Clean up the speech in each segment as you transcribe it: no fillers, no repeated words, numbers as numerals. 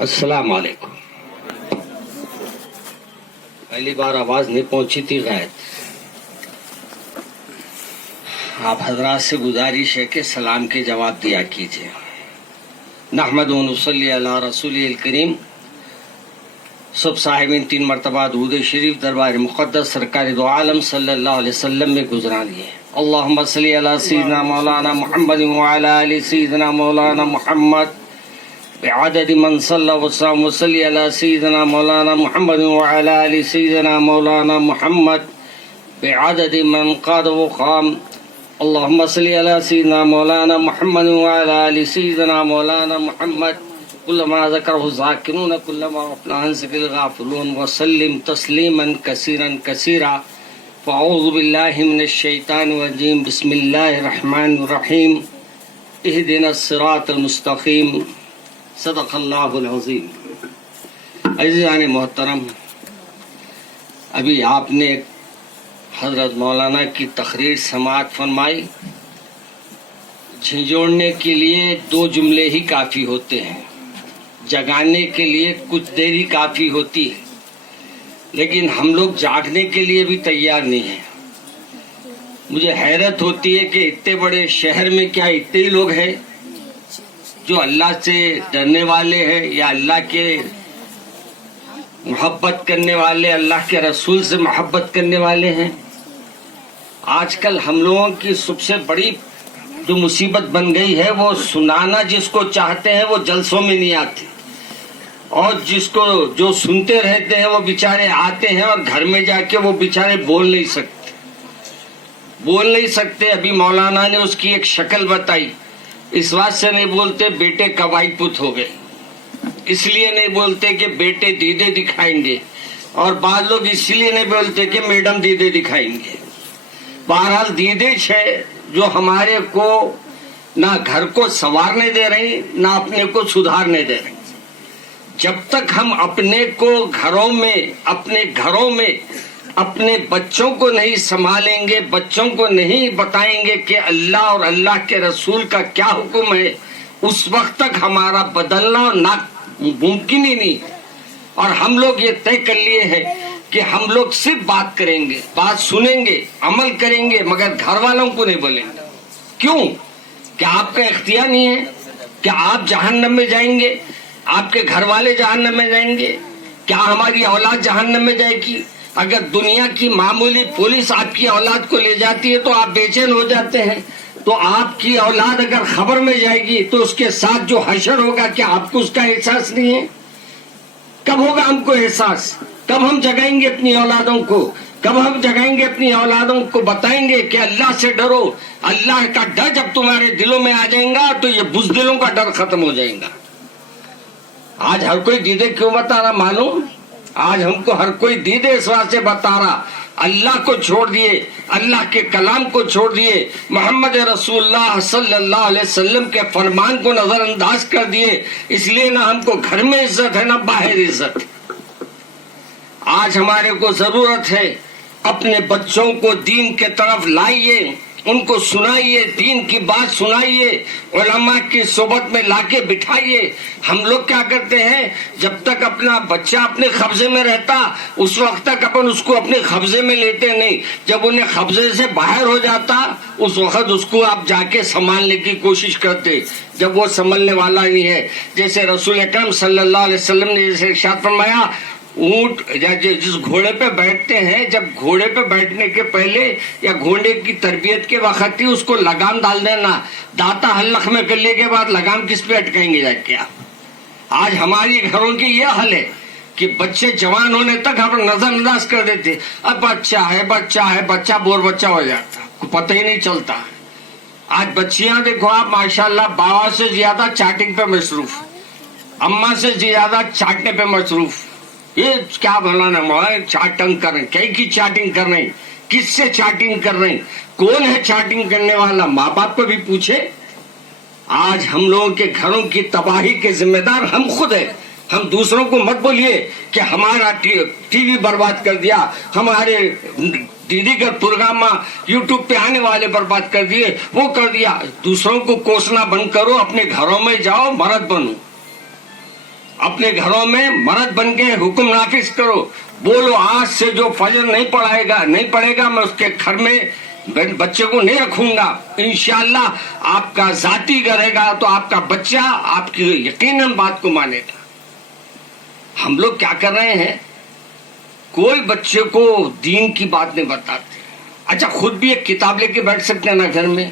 السلام علیکم. پہلی بار آواز نہیں پہنچی تھی غائب. آپ حضرات سے گزارش ہے کہ سلام کے جواب دیا کیجیے. نحمد و نصلی علی رسول الکریم. سب صاحبین 3 مرتبہ درود شریف دربار مقدس سرکار دو عالم صلی اللہ علیہ وسلم میں گزرانی ہے. اللہم صلی علی سیدنا مولانا محمد وعلی آل سیدنا مولانا محمد بعدد من صلی وسلم وصلی علی سیدنا مولانا محمد وعلی آل سیدنا مولانا محمد بعدد من قاد وقام. اللهم صل على سيدنا مولانا محمد وعلى آل سيدنا مولانا محمد كلما ذكره الذاكرون كلما غفل عن ذكر الغافلون وسلم تسليما كثيرا كثيرا. فأعوذ بالله من الشيطان الرجيم. بسم الله الرحمن الرحيم. اهدنا الصراط المستقيم. صدق اللہ العظیم. عزیزان محترم، ابھی آپ نے حضرت مولانا کی تقریر سماعت فرمائی. جھنجھوڑنے کے لیے 2 جملے ہی کافی ہوتے ہیں، جگانے کے لیے کچھ دیر ہی کافی ہوتی ہے، لیکن ہم لوگ جاگنے کے لیے بھی تیار نہیں ہیں. مجھے حیرت ہوتی ہے کہ اتنے بڑے شہر میں کیا اتنے ہی لوگ ہیں جو اللہ سے ڈرنے والے ہیں یا اللہ کے محبت کرنے والے، اللہ کے رسول سے محبت کرنے والے ہیں. آج کل ہم لوگوں کی سب سے بڑی جو مصیبت بن گئی ہے وہ سنانا جس کو چاہتے ہیں وہ جلسوں میں نہیں آتے، اور جس کو جو سنتے رہتے ہیں وہ بیچارے آتے ہیں اور گھر میں جا کے وہ بیچارے بول نہیں سکتے. ابھی مولانا نے اس کی ایک شکل بتائی. اس بات سے نہیں بولتے بیٹے کوائی پت ہو گئے، اس لیے نہیں بولتے کہ بیٹے دیدے دکھائیں گے، اور بعض لوگ اس لیے نہیں بولتے کہ میڈم دیدے دکھائیں گے. بہرحال دیدے جو ہمارے کو نہ گھر کو سنوارنے دے رہی نہ اپنے کو سدھارنے دے رہی. جب تک ہم اپنے گھروں میں اپنے بچوں کو نہیں سنبھالیں گے، بچوں کو نہیں بتائیں گے کہ اللہ اور اللہ کے رسول کا کیا حکم ہے، اس وقت تک ہمارا بدلنا ممکن ہی نہیں. اور ہم لوگ یہ طے کر لیے ہیں کہ ہم لوگ صرف بات کریں گے، بات سنیں گے، عمل کریں گے، مگر گھر والوں کو نہیں بولیں گے. کیوں؟ کیا آپ کا اختیار نہیں ہے؟ کیا آپ جہنم میں جائیں گے؟ آپ کے گھر والے جہنم میں جائیں گے؟ کیا ہماری اولاد جہنم میں جائے گی؟ اگر دنیا کی معمولی پولیس آپ کی اولاد کو لے جاتی ہے تو آپ بے چین ہو جاتے ہیں، تو آپ کی اولاد اگر خبر میں جائے گی تو اس کے ساتھ جو حشر ہوگا کیا آپ کو اس کا احساس نہیں ہے؟ کب ہوگا ہم کو احساس؟ کب ہم جگائیں گے اپنی اولادوں کو؟ کب ہم جگائیں گے اپنی اولادوں کو؟ بتائیں گے کہ اللہ سے ڈرو. اللہ کا ڈر جب تمہارے دلوں میں آ جائے گا تو یہ بزدلوں کا ڈر ختم ہو جائے گا. آج ہر کوئی دیدے کیوں بتا رہا معلوم؟ آج ہم کو ہر کوئی دیدے اس بات سے بتا رہا اللہ کو چھوڑ دیے، اللہ کے کلام کو چھوڑ دیے، محمد رسول اللہ صلی اللہ علیہ وسلم کے فرمان کو نظر انداز کر دیے. اس لیے نہ ہم کو گھر میں عزت ہے نہ باہر عزت. آج ہمارے کو ضرورت ہے اپنے بچوں کو دین کے طرف لائیے، ان کو سنائیے، دین کی بات سنائیے، علماء کی صحبت میں لا کے بٹھائیے. ہم لوگ کیا کرتے ہیں، جب تک اپنا بچہ اپنے قبضے میں رہتا اس وقت تک اپن اس کو اپنے قبضے میں لیتے نہیں. جب انہیں قبضے سے باہر ہو جاتا اس وقت اس کو آپ جا کے سنبھالنے کی کوشش کرتے، جب وہ سنبھلنے والا نہیں ہے. جیسے رسول اکرم صلی اللہ علیہ وسلم نے جیسے ارشاد فرمایا، اونٹ جس گھوڑے پہ بیٹھتے ہیں، جب گھوڑے پہ بیٹھنے کے پہلے یا گھوڑے کی تربیت کے وقت ہی اس کو لگام ڈال دینا. داتا حلق میں کرنے کے بعد لگام کس پہ اٹکائیں گے جا کے آپ؟ آج ہماری گھروں کی یہ حل ہے کہ بچے جوان ہونے تک ہم نظر انداز کر دیتے. اب بچہ بور بچہ ہو جاتا، کوئی پتہ ہی نہیں چلتا. آج بچیاں دیکھو آپ ماشاءاللہ بابا سے زیادہ چاٹنگ پہ مصروف، اماں سے زیادہ چاٹنے پہ مصروف. یہ کیا بولانا چاٹنگ کر رہے ہیں، کی چاٹنگ کر رہے ہیں، کس سے چاٹنگ کر رہے ہیں، کون ہے چاٹنگ کرنے والا؟ ماں باپ کو بھی پوچھے. آج ہم لوگوں کے گھروں کی تباہی کے ذمہ دار ہم خود ہیں. ہم دوسروں کو مت بولیے کہ ہمارا ٹی وی برباد کر دیا، ہمارے دیدی کا پروگرام یوٹیوب پہ آنے والے برباد کر دیے، وہ کر دیا. دوسروں کو کوسنا بند کرو، اپنے گھروں میں جاؤ، مرد بنو. اپنے گھروں میں مرد بن کے حکم نافذ کرو. بولو آج سے جو فجر نہیں پڑے گا میں اس کے گھر میں بچے کو نہیں رکھوں گا. انشاءاللہ آپ کا ذاتی رہے گا تو آپ کا بچہ آپ کی یقیناً بات کو مانے گا. ہم لوگ کیا کر رہے ہیں, کوئی بچے کو دین کی بات نہیں بتاتے. اچھا خود بھی ایک کتاب لے کے بیٹھ سکتے ہیں نا گھر میں.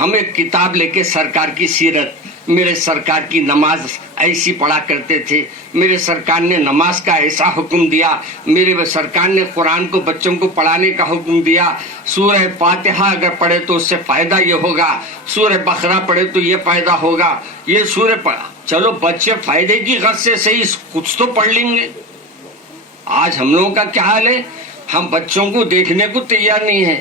ہم ایک کتاب لے کے سرکار کی سیرت, میرے سرکار کی نماز ایسی پڑھا کرتے تھے, میرے سرکار نے نماز کا ایسا حکم دیا, میرے سرکار نے قرآن کو بچوں کو پڑھانے کا حکم دیا, سورہ فاتحہ اگر پڑھے تو اس سے فائدہ یہ ہوگا, سورہ بقرہ پڑھے تو یہ فائدہ ہوگا, یہ سورہ پڑھا. چلو بچے فائدے کی غرض سے صحیح کچھ تو پڑھ لیں گے. آج ہم لوگوں کا کیا حال ہے, ہم بچوں کو دیکھنے کو تیار نہیں ہے.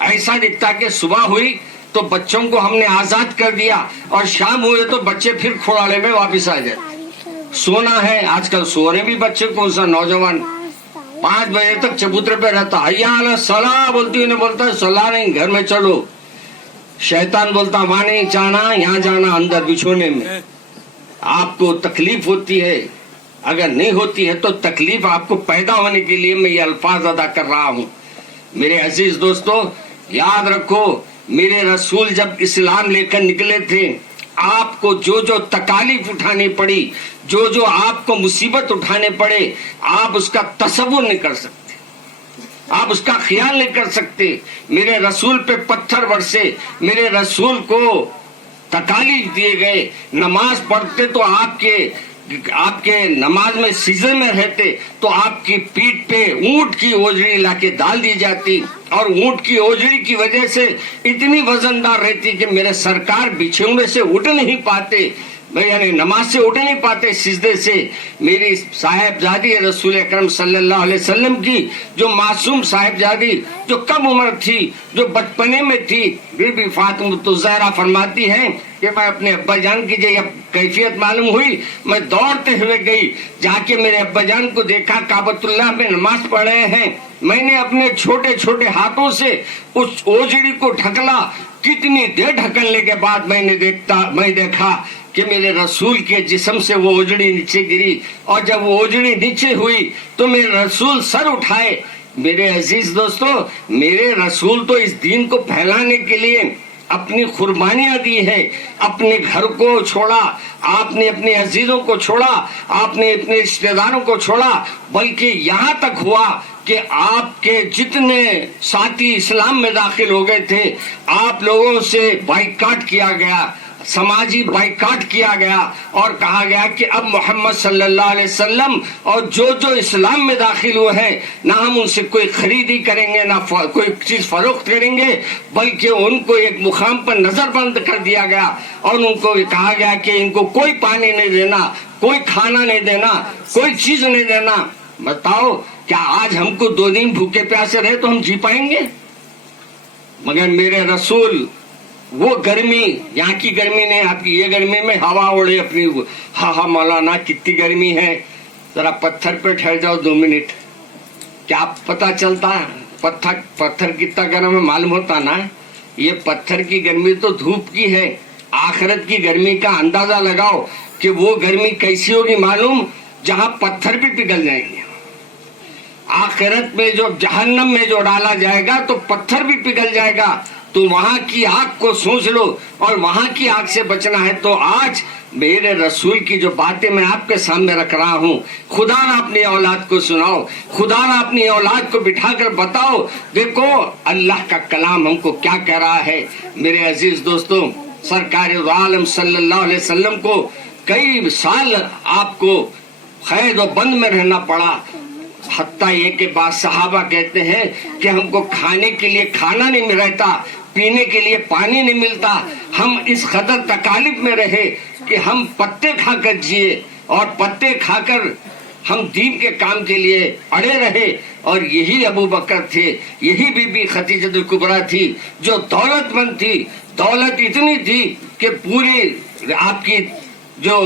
ایسا دکھتا کہ صبح ہوئی تو بچوں کو ہم نے آزاد کر دیا اور شام ہوئے تو بچے پھر کھوڑاڑے میں واپس آ جائے. سونا ہے, آج کل سو رہے بھی بچے, کون سا نوجوان 5 بجے تک چبوترے پہ رہتا, حی علی الصلاۃ بولتی انہیں بولتا ہے صلاح نہیں, گھر میں چلو. شیطان بولتا وہاں نہیں جانا, یہاں جانا, اندر بچھونے میں. آپ کو تکلیف ہوتی ہے, اگر نہیں ہوتی ہے تو تکلیف آپ کو پیدا ہونے کے لیے میں یہ الفاظ ادا کر رہا ہوں. میرے عزیز دوستو, یاد رکھو, میرے رسول جب اسلام لے کر نکلے تھے, آپ کو جو جو تکالیف اٹھانی پڑی, جو جو آپ کو مصیبت اٹھانے پڑے, آپ اس کا تصور نہیں کر سکتے, آپ اس کا خیال نہیں کر سکتے. میرے رسول پہ پتھر برسے, میرے رسول کو تکالیف دیے گئے. نماز پڑھتے تو آپ کے نماز میں سجدے میں رہتے تو آپ کی پیٹھ پہ اونٹ کی اوجڑی لا کے ڈال دی جاتی, اور اونٹ کی اوجڑی کی وجہ سے اتنی وزندار رہتی کہ میرے سرکار بچھونے سے اٹھ نہیں پاتے, یعنی نماز سے اٹھ نہیں پاتے سجدے سے. میری صاحبزادی رسول اکرم صلی اللہ علیہ وسلم کی جو معصوم صاحبزادی, جو کم عمر تھی, جو بچپنے میں تھی, بی بی فاطمہ الزہرا فرماتی ہیں کہ میں اپنے ابا جان کی جب کیفیت معلوم ہوئی, میں دوڑتے ہوئے گئی, جا کے میرے ابا جان کو دیکھا کعبۃ اللہ میں نماز پڑھ رہے ہیں. میں نے اپنے چھوٹے چھوٹے ہاتھوں سے اس اوجڑی کو ڈھکلا. کتنی دیر ڈھکلنے کے بعد میں دیکھا کہ میرے رسول کے جسم سے وہ اوجڑی نیچے گری, اور جب وہ اوجڑی نیچے ہوئی تو میرے رسول سر اٹھائے. میرے عزیز دوستو, میرے رسول تو اس دین کو پھیلانے کے لیے اپنی قربانیاں دی ہیں. اپنے گھر کو چھوڑا, آپ نے اپنے عزیزوں کو چھوڑا, آپ نے اپنے رشتہ داروں کو چھوڑا, بلکہ یہاں تک ہوا کہ آپ کے جتنے ساتھی اسلام میں داخل ہو گئے تھے, آپ لوگوں سے بائیکاٹ کیا گیا, سماجی بائیکاٹ کیا گیا, اور کہا گیا کہ اب محمد صلی اللہ علیہ وسلم اور جو اسلام میں داخل ہوئے ہیں, نہ ہم ان سے کوئی خریدی کریں گے, نہ کوئی چیز فروخت کریں گے, بلکہ ان کو ایک مقام پر نظر بند کر دیا گیا, اور ان کو کہا گیا کہ ان کو کوئی پانی نہیں دینا, کوئی کھانا نہیں دینا, کوئی چیز نہیں دینا. بتاؤ کیا آج ہم کو 2 دن بھوکے پیاسے رہے تو ہم جی پائیں گے؟ مگر میرے رسول وہ گرمی, یہاں کی گرمی نہیں, آپ کی یہ گرمی میں ہوا اڑے اپنی, ہاں مولانا کتنی گرمی ہے, ذرا پتھر پہ ٹھہر جاؤ 2 منٹ, کیا پتا چلتا پتھر کتنا گرم ہے معلوم ہوتا نا. یہ پتھر کی گرمی تو دھوپ کی ہے, آخرت کی گرمی کا اندازہ لگاؤ کہ وہ گرمی کیسی ہوگی معلوم, جہاں پتھر بھی پگھل جائیں گے. آخرت میں جو جہنم میں جو ڈالا جائے گا تو پتھر بھی پگھل جائے گا. تو وہاں کی آگ کو سوچ لو, اور وہاں کی آگ سے بچنا ہے. تو آج میرے رسول کی جو باتیں میں آپ کے سامنے رکھ رہا ہوں, خدا نہ اپنی اولاد کو سناؤ, خدا نہ اپنی اولاد کو بٹھا کر بتاؤ, دیکھو اللہ کا کلام ہم کو کیا کہہ رہا ہے. میرے عزیز دوستوں, سرکار عالم صلی اللہ علیہ وسلم کو کئی سال آپ کو قید و بند میں رہنا پڑا, حتیٰ یہ کہ بعض صحابہ کہتے ہیں کہ ہم کو کھانے کے لیے کھانا نہیں رہتا, پینے کے لیے پانی نہیں ملتا, ہم اس قدر تکالیف میں رہے کہ ہم پتے کھا کر جیے, اور پتے کھا کر ہم دین کے کام کے لیے اڑے رہے. اور یہی ابو بکر تھے, یہی بی بی خدیجہ کبریٰ تھی جو دولت مند تھی, دولت اتنی تھی کہ پوری آپ کی جو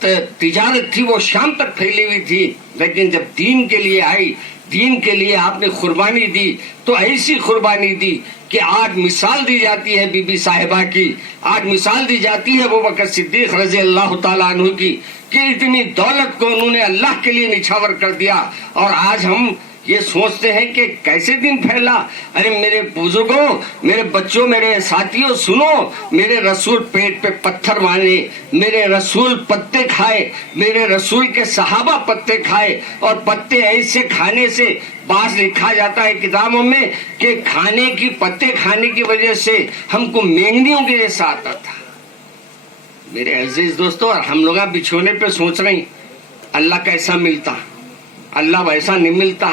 تجارت تھی وہ شام تک پھیلی ہوئی تھی. لیکن جب دین کے لیے آئی, دین کے لیے آپ نے قربانی دی, تو ایسی قربانی دی کہ آج مثال دی جاتی ہے بی بی صاحبہ کی, آج مثال دی جاتی ہے ابو بکر صدیق رضی اللہ تعالیٰ عنہ کی, کہ اتنی دولت کو انہوں نے اللہ کے لیے نچھاور کر دیا. اور آج ہم یہ سوچتے ہیں کہ کیسے دن پھیلا. ارے میرے بزرگوں، میرے بچوں، میرے ساتھیوں، سنو، میرے رسول پیٹ پہ پتھر مارے، میرے رسول پتے کھائے، میرے رسول کے صحابہ پتے کھائے. اور پتے ایسے کھانے سے بعض لکھا جاتا ہے کتابوں میں کہ پتے کھانے کی وجہ سے ہم کو مینگنیوں کے جیسا آتا تھا. میرے عزیز دوستو، اور ہم لوگ بچھونے پہ سوچ رہے ہیں اللہ کیسا ملتا. اللہ ویسا نہیں ملتا.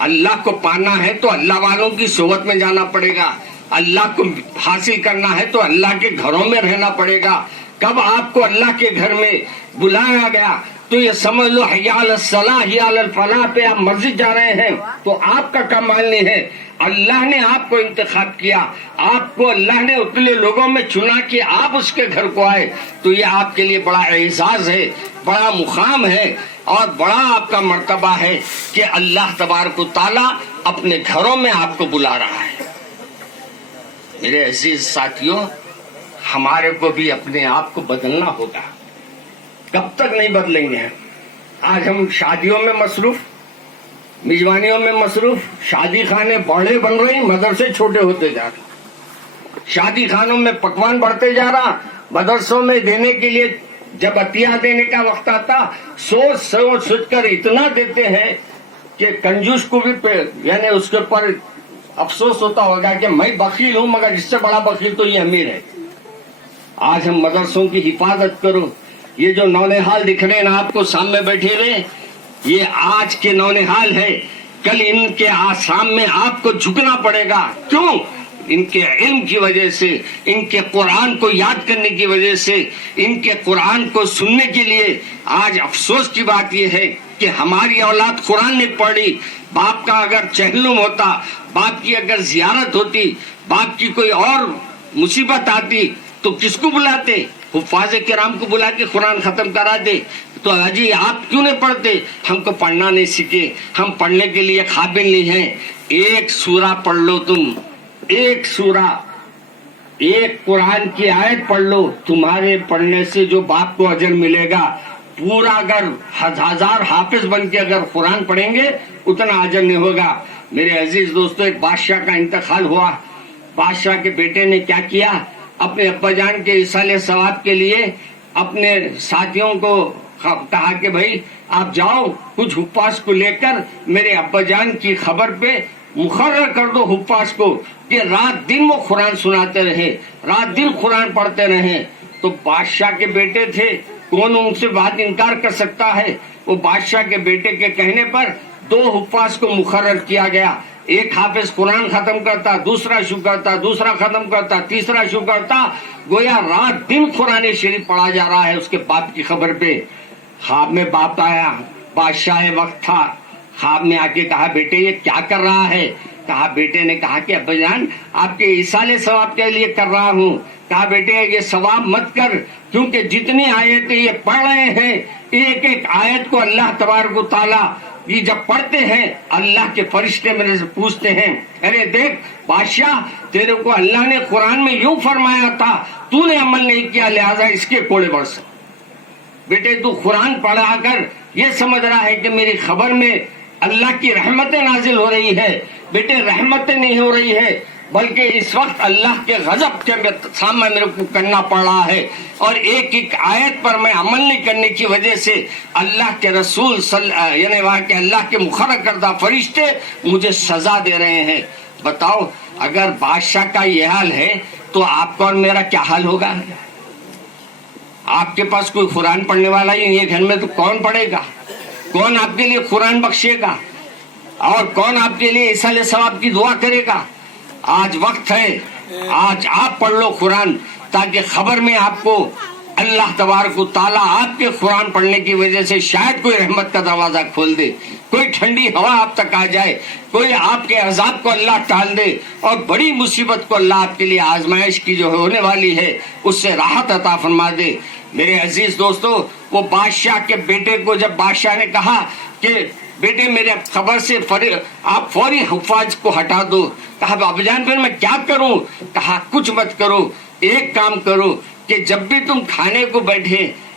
اللہ کو پانا ہے تو اللہ والوں کی صحبت میں جانا پڑے گا. اللہ کو حاصل کرنا ہے تو اللہ کے گھروں میں رہنا پڑے گا. کب آپ کو اللہ کے گھر میں بلایا گیا تو یہ سمجھ لو حی علی الصلاح حی علی الفلاح پہ آپ مسجد جا رہے ہیں تو آپ کا کمال نہیں ہے. اللہ نے آپ کو انتخاب کیا، آپ کو اللہ نے اتنے لوگوں میں چنا کہ آپ اس کے گھر کو آئے، تو یہ آپ کے لیے بڑا اعزاز ہے، بڑا مقام ہے اور بڑا آپ کا مرتبہ ہے کہ اللہ تبارک و تعالیٰ اپنے گھروں میں آپ کو بلا رہا ہے. میرے عزیز ساتھیوں، ہمارے کو بھی اپنے آپ کو بدلنا ہوگا. کب تک نہیں بدلیں گے؟ آج ہم شادیوں میں مصروف، میزبانیوں میں مصروف، شادی خانے بڑے بن رہے ہیں، مدرسے چھوٹے ہوتے جا رہے. شادی خانوں میں پکوان بڑھتے جا رہا، مدرسوں میں دینے کے لیے جب عطیہ دینے کا وقت آتا سوچ کر اتنا دیتے ہیں کہ کنجوس کو بھی یعنی اس کے اوپر افسوس ہوتا ہوگا کہ میں بخیل ہوں مگر اس سے بڑا بخیل تو یہ امیر ہے. آج ہم مدرسوں کی حفاظت کرو. یہ جو نونہال دکھ رہے ہیں نا آپ کو سامنے بیٹھے ہوئے، یہ آج کے نونہال ہے. کل ان کے سامنے آپ کو جھکنا پڑے گا. کیوں؟ ان کے علم کی وجہ سے، ان کے قرآن کو یاد کرنے کی وجہ سے، ان کے قرآن کو سننے کے لیے. آج افسوس کی بات یہ ہے کہ ہماری اولاد قرآن نہیں پڑھی. باپ کا اگر چہلم ہوتا، باپ کی اگر زیارت ہوتی، باپ کی کوئی اور مصیبت آتی تو کس کو بلاتے؟ حفاظ کرام کو بلا کے قرآن ختم کرا دے. تو اجی آپ کیوں نہیں پڑھتے؟ ہم کو پڑھنا نہیں سیکھے، ہم پڑھنے کے لیے قابل نہیں ہیں. ایک سورہ پڑھ لو تم، ایک سورہ، ایک قرآن کی آیت پڑھ لو، تمہارے پڑھنے سے جو باپ کو اجر ملے گا پورا اگر 1000 حافظ بن کے اگر قرآن پڑھیں گے اتنا اجر نہیں ہوگا. میرے عزیز دوستو، ایک بادشاہ کا انتقال ہوا. بادشاہ کے بیٹے نے کیا کیا؟ اپنے ابا جان کے ایصال ثواب کے لیے اپنے ساتھیوں کو کہا کہ بھائی آپ جاؤ کچھ حفاظ کو لے کر میرے ابا جان کی خبر پہ مقرر کر دو حفاظ کو کہ رات دن وہ قرآن سناتے رہے، رات دن قرآن پڑھتے رہے. تو بادشاہ کے بیٹے تھے، کون ان سے بات انکار کر سکتا ہے؟ وہ بادشاہ کے بیٹے کے کہنے پر 2 حفاظ کو مقرر کیا گیا. ایک حافظ قرآن ختم کرتا، دوسرا شروع کرتا، دوسرا ختم کرتا، تیسرا شروع کرتا. گویا رات دن قرآن شریف پڑھا جا رہا ہے اس کے باپ کی خبر پہ. خواب میں باپ آیا، بادشاہ وقت تھا. خواب میں آ کے کہا بیٹے یہ کیا کر رہا ہے؟ کہا بیٹے نے کہا کہ ابا جان آپ کے ایصال ثواب کے لیے کر رہا ہوں. کہا بیٹے یہ ثواب مت کر، کیونکہ جتنی آیتیں یہ پڑھ رہے ہیں ایک ایک آیت کو اللہ تبارک و تعالیٰ یہ جب پڑھتے ہیں اللہ کے فرشتے میرے سے پوچھتے ہیں ارے دیکھ بادشاہ تیرے کو اللہ نے قرآن میں یوں فرمایا تھا، تو نے عمل نہیں کیا، لہذا اس کے کوڑے برس. بیٹے تو قرآن پڑھا کر یہ سمجھ رہا ہے کہ میری خبر میں اللہ کی رحمتیں نازل ہو رہی ہے. بیٹے رحمتیں نہیں ہو رہی ہے بلکہ اس وقت اللہ کے غضب کے سامنے میرے کو کرنا پڑ رہا ہے. اور ایک ایک آیت پر میں عمل نہیں کرنے کی وجہ سے اللہ کے رسول یعنی وہاں کے اللہ کے مقرر کردہ فرشتے مجھے سزا دے رہے ہیں. بتاؤ اگر بادشاہ کا یہ حال ہے تو آپ کا اور میرا کیا حال ہوگا؟ آپ کے پاس کوئی قرآن پڑھنے والا ہی نہیں ہے گھر میں تو کون پڑھے گا؟ کون آپ کے لیے قرآن بخشے گا؟ اور کون آپ کے لیے ایصال ثواب کی دعا کرے گا؟ آج وقت ہے، آج آپ پڑھ لو قرآن تاکہ خبر میں آپ کو اللہ تبارک و تعالیٰ آپ کے قرآن پڑھنے کی وجہ سے شاید کوئی رحمت کا دروازہ کھول دے، کوئی ٹھنڈی ہوا آپ تک آ جائے، کوئی آپ کے عذاب کو اللہ ٹال دے اور بڑی مصیبت کو اللہ آپ کے لیے آزمائش کی جو ہونے والی ہے اس سے راحت عطا فرما دے. میرے عزیز دوستو، وہ بادشاہ کے بیٹے کو جب بادشاہ نے کہا کہ بیٹے میرے خبر سے آپ فوری حفاظ کو ہٹا دو. کہا بابا جان پھر میں کیا کروں؟ کہا کچھ مت کرو، ایک کام کرو کہ جب بھی تم کھانے کو بیٹھے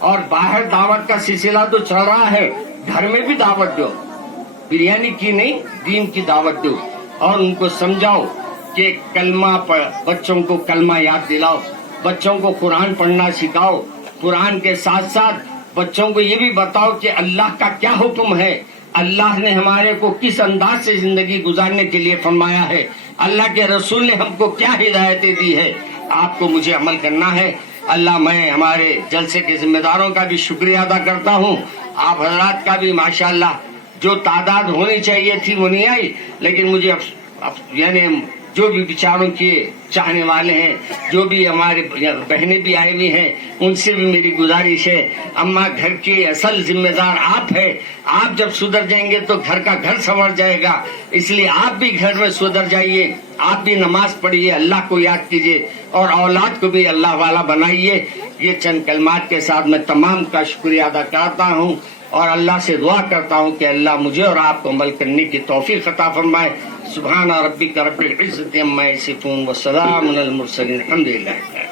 اور باہر دعوت کا سلسلہ تو چل رہا ہے، گھر میں بھی دعوت دو، بریانی کی نہیں، دین کی دعوت دو، اور ان کو سمجھاؤ کہ کلمہ پڑھ، بچوں کو کلمہ یاد دلاؤ، بچوں کو قرآن پڑھنا سکھاؤ، قرآن کے ساتھ ساتھ بچوں کو یہ بھی بتاؤ کہ اللہ کا کیا حکم ہے، اللہ نے ہمارے کو کس انداز سے زندگی گزارنے کے لیے فرمایا ہے، اللہ کے رسول نے ہم کو کیا ہدایتیں دی ہے، آپ کو مجھے عمل کرنا ہے۔ اللہ، میں ہمارے جلسے کے ذمہ داروں کا بھی شکریہ ادا کرتا ہوں، آپ حضرات کا بھی ماشاءاللہ، جو تعداد ہونی چاہیے تھی وہ نہیں آئی، لیکن مجھے یعنی جو بھی بیچاروں کے چاہنے والے ہیں، جو بھی ہمارے بہنیں بھی آئی ہوئی ہیں، ان سے بھی میری گزارش ہے، اماں گھر کی اصل ذمہ دار آپ ہے، آپ جب سدھر جائیں گے تو گھر کا گھر سنور جائے گا، اس لیے آپ بھی گھر میں سدھر جائیے، آپ بھی نماز پڑھیے، اللہ کو یاد کیجیے، اور اولاد کو بھی اللہ والا بنائیے۔ یہ چند کلمات کے ساتھ میں تمام کا شکریہ ادا کرتا ہوں، اور اللہ سے دعا کرتا ہوں کہ اللہ مجھے اور آپ کو عمل کرنے کی توفیق عطا فرمائے۔ سبحان ربک رب العزت عما یصفون وسلام علی المرسلین، الحمدللہ۔